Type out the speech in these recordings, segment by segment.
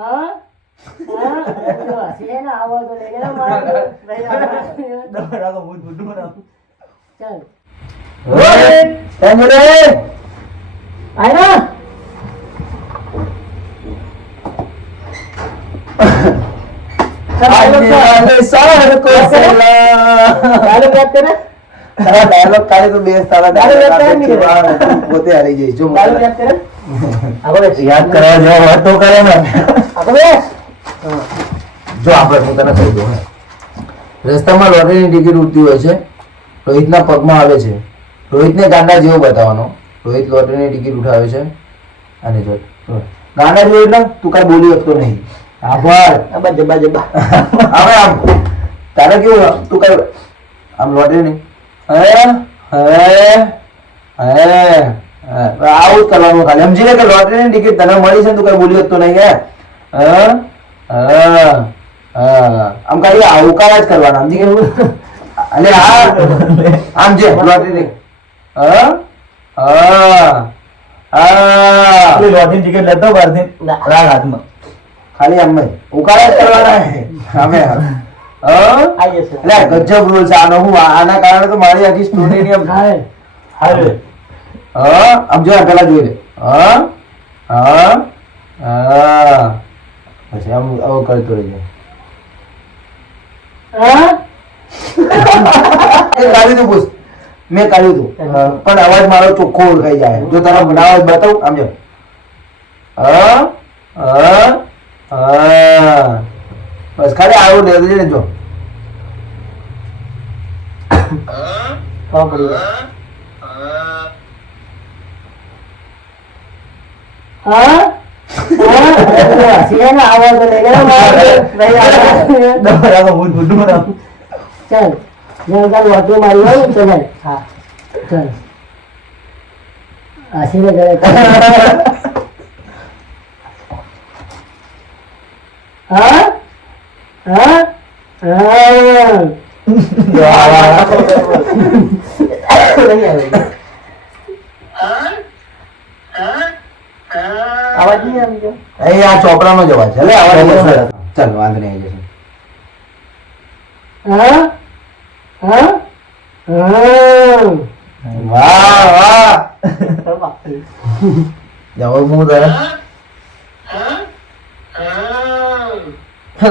હા હા હસી ને આવો તો લઈને મારો દોરા કો ભૂત ભૂત ના ચાલ ઓય એમરે આયના સાર કો સલા ચાલુ વાત કરે તારા ડાયલોગ કાલે તો બેસ તારા ડાયલોગ પોતે હારી જઈશ જો ચાલુ વાત કરે આપણે યાદ કરવા જેવો વાત તો કરે ને આપણે જો આપણે હું તને કહી દઉં રસ્તામાં લોટરીની ટિકિટ ઉડતી હોય છે રોહિતના પગમાં આવે છે રોહિતને ગાંડા જેવો બતાવવાનો રોહિત લોટરીની ટિકિટ ઉઠાવે છે અને જો ગાંડા જેવો એટલે તું કાંઈ બોલી શકતો નહીં આભાર જબા જબા હવે આમ તારે કેવું તું કાંઈ આમ લોટરી નહીં આવું જ કરવાનું ખાલી સમજી લે કે લોટરીની ટિકિટ તને મળી છે તું કઈ બોલી શકતો નહીં આમ ખાલી આવકાર જ કરવાના સમજી ગયું અને આમ જે લોટરી લોટરી ટિકિટ લેતો બારથી રાગ હાથમાં ખાલી આમ ઉકાર જ કરવાના અમે આઈએ છે એટલે ગજબ રૂલ છે આનો હું આના કારણે તો મારી આખી સ્ટોરી ની હારે આમ જો પેલા જોઈ લે પછી આમ આવું કરતો રહેજો કાઢ્યું તું પૂછ મેં કાઢ્યું તું પણ અવાજ મારો ચોખ્ખો ઓળખાઈ જાય જો તારા મને અવાજ બતાવું આમ જો બસ ખાલી આવું ને જો પકડી હસી ને આવો તો લઈને મારો દોરા કો ભૂત ભૂત ના ચાલ જલ્દી વાતો મારી હોય તો ચાલ હા ચાલ હસી ને ગળે હા હા આવાજ નહીં આવજો અહીં આ ચોપડાનો જ અવાજ છે એટલે અવાજ નહીં આવે. ચાલ વાંધો નહીં આવી જશે વાહ વાહ જાઓ હું તારે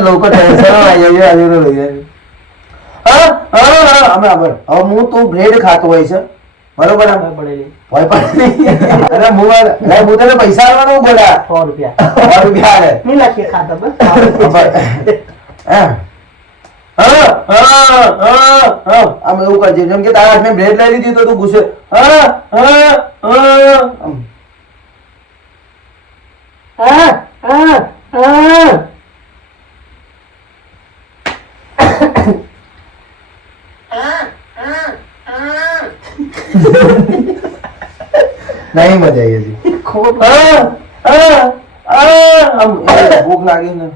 લોકો ટેન્શન આવી જાય હવે હું તું બ્રેડ ખાતો હોય છે બરોબર પડેલી ભય પડે અરે હું તને પૈસા આપવાનું બોલ્યા 100 રૂપિયા 100 રૂપિયા આલે નહીં લખીએ ખાતા બસ આમ એવું કરજે જેમ કે તારા હાથમાં બ્રેડ લઈ લીધી તો તું ગુસ્સે નહીં મજા આવી હજી ભૂખ લાગી ને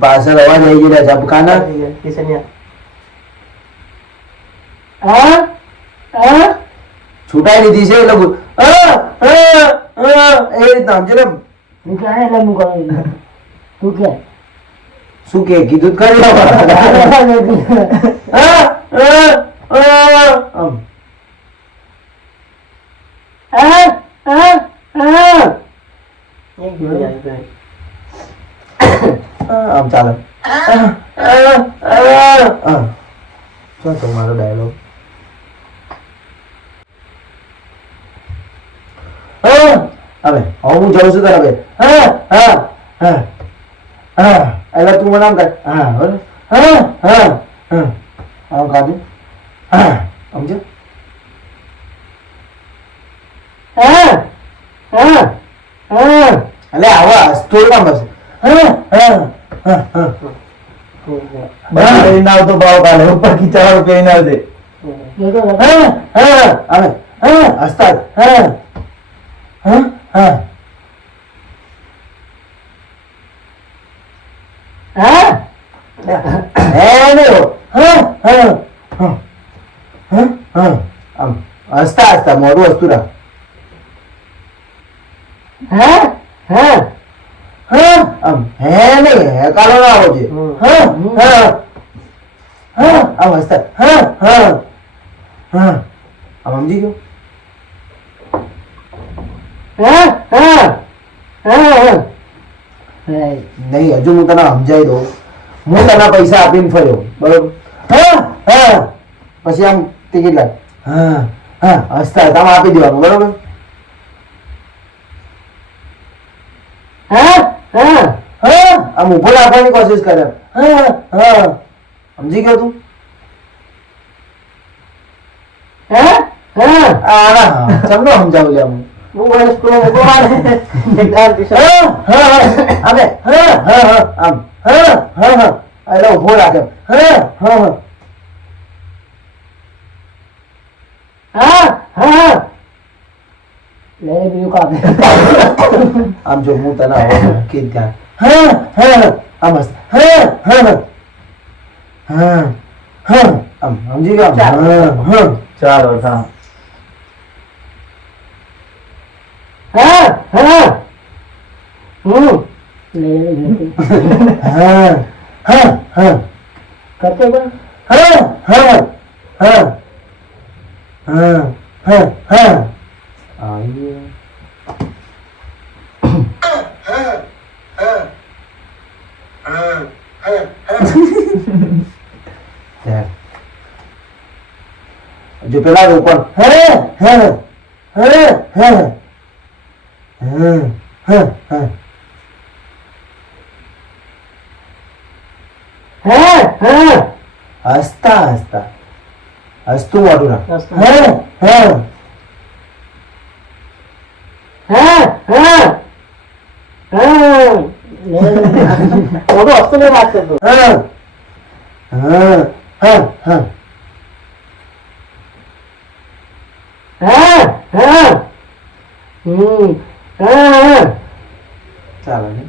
પાછળ અવાજ આવી ગયા ઝબકાના છૂટાઈ લીધી છે એટલે એ રીતના સમજે ને તું ક્યાં એટલે હું કરું તું ક્યાં શું કે કીધું કરી આમ ચાલે શું તમારો ડાયલોગ હવે હું જાઉં છું તારા બે એટલે તું મને આમ કર આમ કાઢું સમજો એટલે આવા સ્ટોરીમાં બસ બસ ના આવતો ભાવ કાલે ઉપર ખીચાવા રૂપિયા ના આવતે આવે હસતા હા આમ હસતા હસતા મોઢું હસતું રાખ હા હા હા આમ હે નહીં હેકારો ના આવો છે હા હા હા આમ હસતા હા હા હા આમ સમજી ગયો હા હા હા હા નહીં હજુ હું તને સમજાવી દઉં હું તને પૈસા આપીને ફર્યો બરોબર હા હા પછી આમ ટિકિટ લાગ હા હા હસતા હસતા આમ આપી દેવાનું બરોબર હા હા હા આમ ઊભો રાખવાની કોશિશ કરે હા હા સમજી ગયો તું હા હા હા ચમનો સમજાવું લે હું હું સ્કૂલ ભગવાન એકદમ દિશા હા હા હા આમે હા હા હા આમ હા હા હા એટલે ઊભો રાખે હા હા હા હા હા લે બીજું કામ આમ જો હું તને આવો કે ત્યાં હા હા હા આમ હસ હા હા હા હા હા આમ સમજી ગયો હા હા ચાલો હા હા હા લે હા હા હા કરતે પણ હા હા હા હા હા હા આઈએ જો પેલા રોપણ હે હે હે હે હે હે હા હા હસતા હસતા હસતું મોઢું રાખ હસતું. હે હે હા હા હા લે ઓડો હસ્તો લે વાત કરતો હા હા હા હા હા હા હા ચાલો ને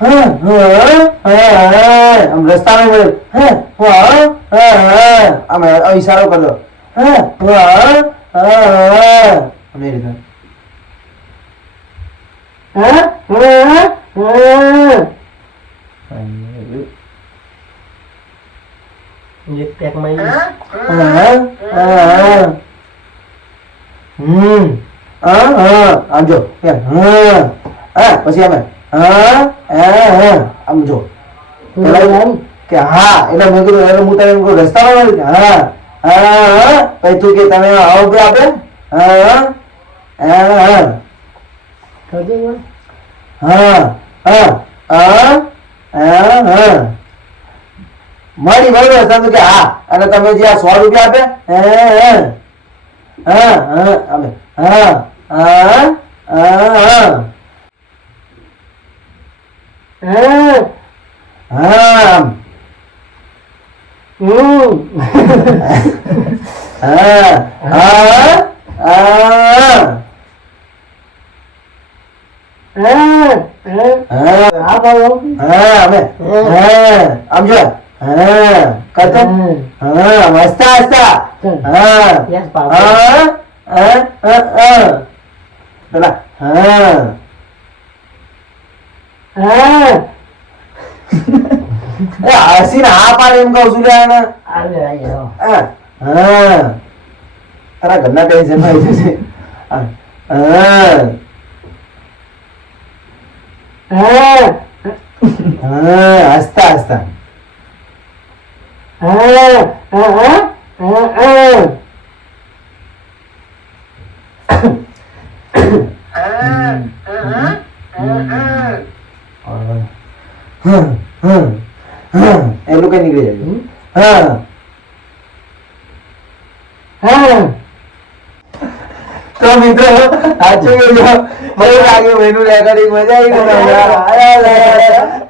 હા હા હા આમ રસ્તામાં મળે હા હા હા આમ ઈશારો કરજો હા હા હા અમે રીતના હા હા હા એક પેક માં હા આમ જો હા પછી અમે આમ જો પેલા કે હા એટલે મેં કીધું એટલે હું તને એમ કહું રસ્તામાં મળી હા પછી તું કે તમે આવો કે આપે કરજે પણ મળી બરોબર તું કે હા અને તમે જે આ 100 રૂપિયા આપે અમે આમ હા બોલો અમે આમ જો કરતો હસતા હસતા યસ બાબા પેલા હસીને હા પાડે એમ કહું છું લે આને. આવે આવે તારા ઘરના ટેન્શન માં આવી જશે હસતા હસતા એટલું કઈ નીકળી જાય તો મિત્રો સાચું કહેજો મને લાગે મેનુ રેકોર્ડિંગ મજા આવી ગઈ